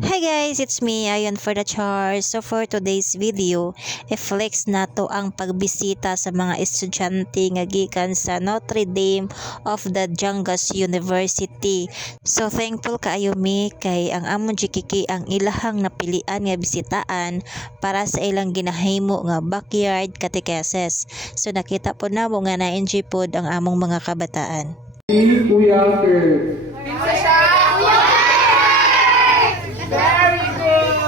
Hi guys, it's me, Ayon for the char. So for today's video, i-flex na to ang pagbisita sa mga estudyante nga gikan sa Notre Dame of the Jungas University. So thankful kaayo mi kay ang amon jikiki ang ilahang napilian nga bisitaan para sa ilang ginahimo nga backyard catechesis. So nakita po na mo nga na-enjoy pod ang among mga kabataan. Kuya Kurt. Very good!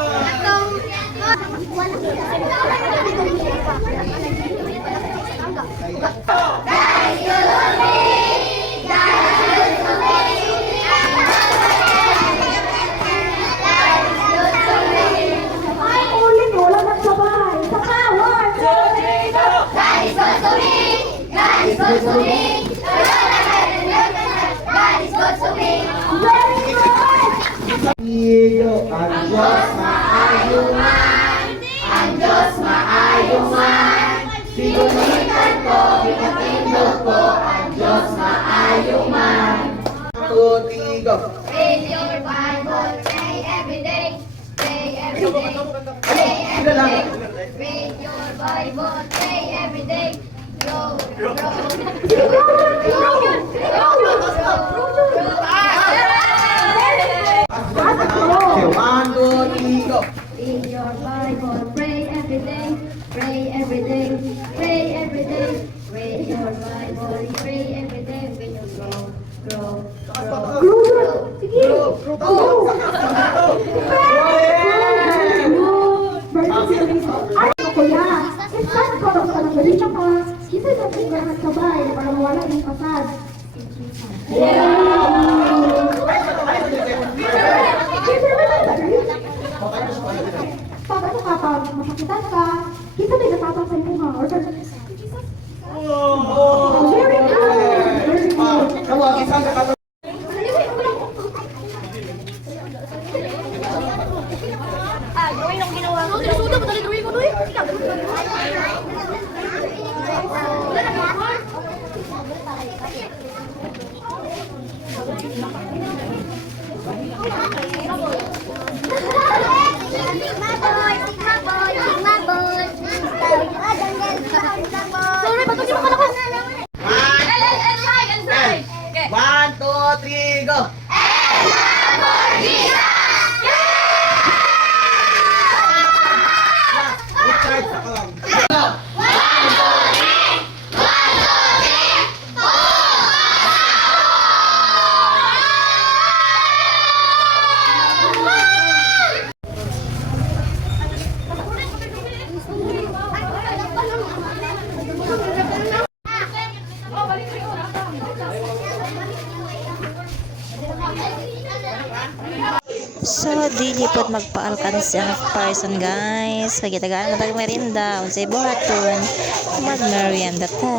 Ang Diyos maayuman, ang Diyos maayuman, sinunitan ko, pinatindog ko, ang Diyos maayuman. Go! Read your Bible, pray every day, pray every day, pray every day. Read your Bible, pray every day. Grow, grow, Read your Bible, pray every day, pray every day, pray every day. Read your Bible, pray every day. When you grow, Kuya, saan ko sa nagbalita ka? Kita sa tinggahan sabay para mawala ng pasad. Pag ano ka, pag masakitan ka, kita may natatang sa imuha. Or very good. Very good. gawin ang ginawa ko. Sudo mo talaga gawin ko doy. Sorry, bato di mo kalakot. Inside. 1, 2, 3, go! So, dili pod magpa-alkansi ang person guys. Pagkitagaan na tayo merinda. Unsay buhaton, mag-merienda ta.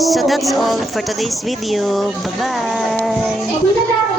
So that's all for today's video. Bye-bye!